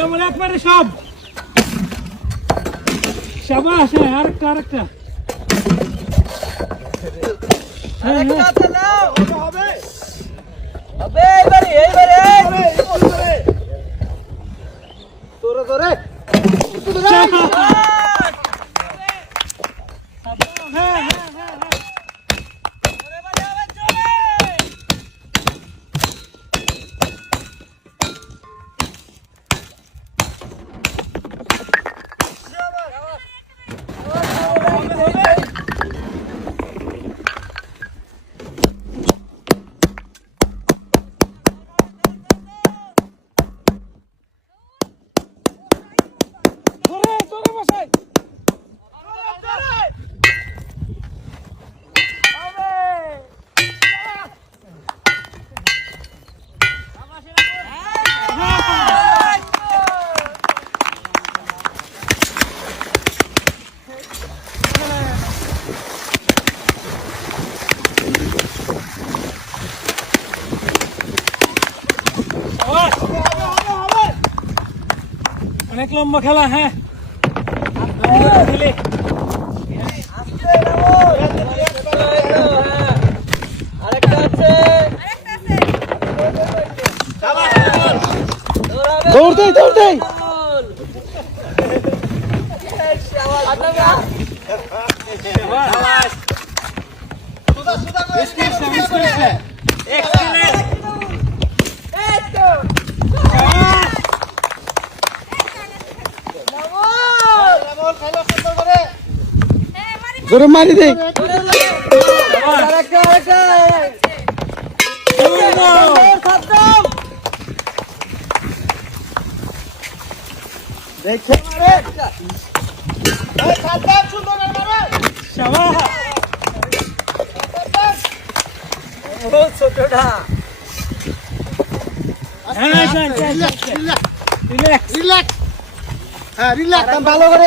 ইনামুল একবারে সব শাবাশ আরেকটা আরেকটা নাও হবে হবে এইবারে তোরে তোরে অনেক লম্বা খেলা হ্যাঁ দৌড়তে জোরে মারি দে দেখে ছোটটা রিল্যাক্স হ্যাঁ রিল্যাক্স ভালো করে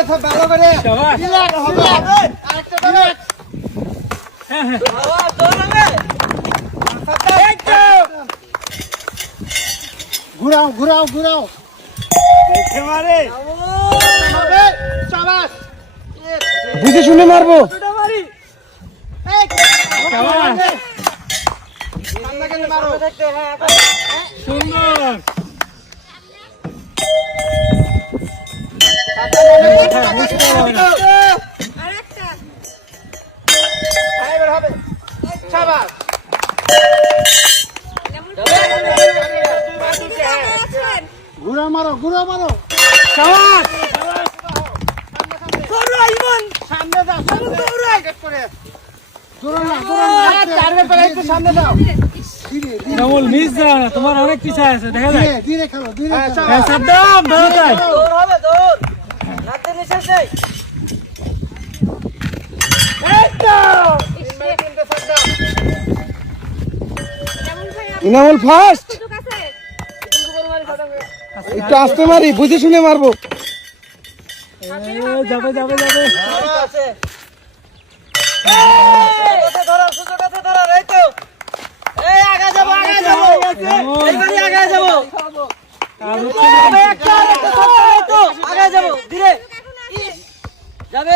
রিল্যাক্স হবে আরেকটা রিল্যাক্স হ্যাঁ ঘুরাও দেখে মারে হবে শাবাশ বুঝে শুনে মারবো সুন্দর ঘুরা মারো সামনে দাও ইনামুল মিস দাও না তোমার অনেক পিছায় আছে দেখা যায় ধীরে খেলো সাদ্দাম ধরো তাই ইনামুল ফার্স্ট একটু আস্তে মারি বুঝে শুনে মারবো যাবে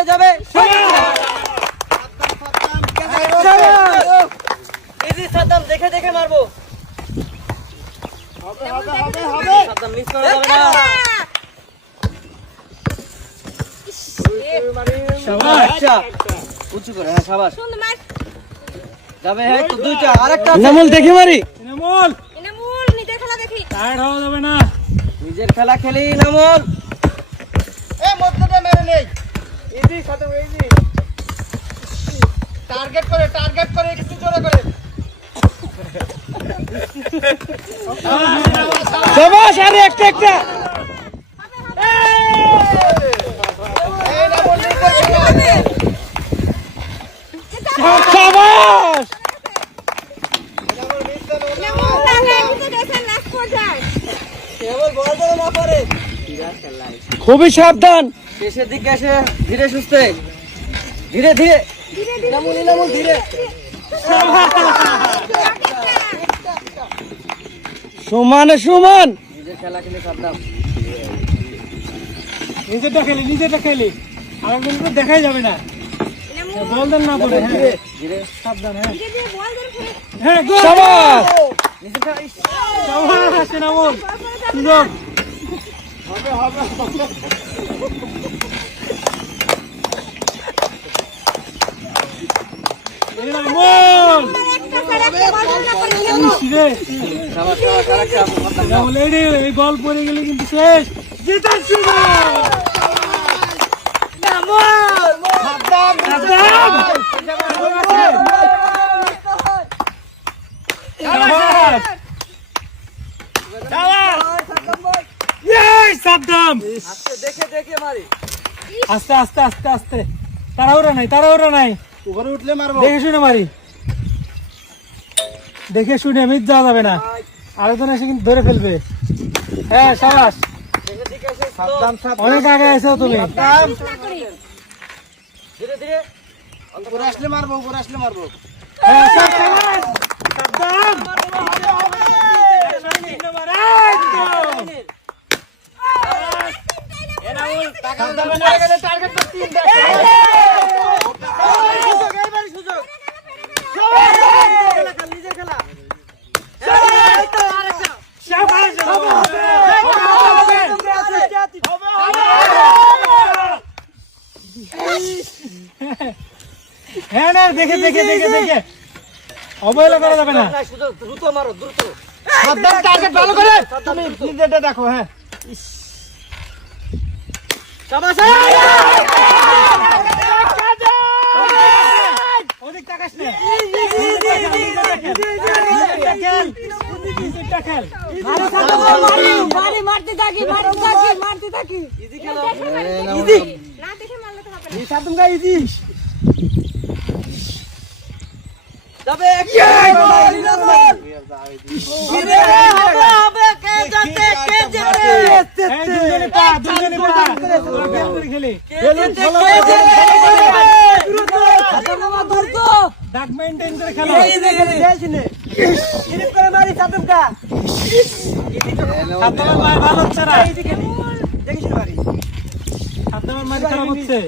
যাবে দেখে মারবো সাদ্দাম মিস করা যাবে না আচ্ছা উঁচু করে হ্যাঁ শাবাশ যাবে হ্যাঁ তো দুইটা আরেকটা ইনামুল দেখে মারি ইনামুল নিজের খেলা দেখি টায়ার্ড হওয়া যাবে না নিজের খেলা খেলি ইনামুল মধ্যটা মেরে নেই ইজি সাদ্দাম ইজি টার্গেট করে একটু জোরে করে শাবাশ আরে একটা শাবাশ খুবই সাবধান শেষের দিকে এসে ধীরে সুস্থে ধীরে ইনামুল ধীরে সমান নিজের খেলা খেলে সাবধান নিজেরটা খেলি আরেকজন তো দেখাই যাবে না বল দেন না পড়ে হ্যাঁ সাবধান হ্যাঁ ধীরে ধীরে বল দেন ফিরে হ্যাঁ গোল শাবাশ শাবাশ এনামুল সুযোগ এনামুল একটা স্যার একটা বল দেন না করে খেলো ইসরে শাবাশ আরেকটা এনামুল এই গোল পড়ে গেলে কিন্তু শেষ জেতার সুযোগ সাবধান সাবধান দেখে মারি আস্তে আস্তে আস্তে আস্তে তাড়াহুড়া নাই উপরে উঠলে মারবো দেখে শুনে মারি দেখে শুনে মিস যাওয়া যাবে না আরেকজন এসে কিন্তু ধরে ফেলবে হ্যাঁ সাবাস সাবধান অনেক আগে আছো তুমি না করে ধীরে ধীরে উপরে আসলে মারবো হ্যাঁ, সাবধান সাবধান হ্যাঁ না দেখে অবহেলা করা যাবে না সুযোগ দ্রুত মারো দ্রুত সাবধান টার্গেট ভালো করে তুমি নিজেরটা দেখো হ্যাঁ অধিক টাকাস না মারতে থাকি না দেখে মারলে তো হবে না ডাক মেইনটেইন করে খেলো সাবধান মার ভালো হচ্ছে না সাবধান মার খারাপ হচ্ছে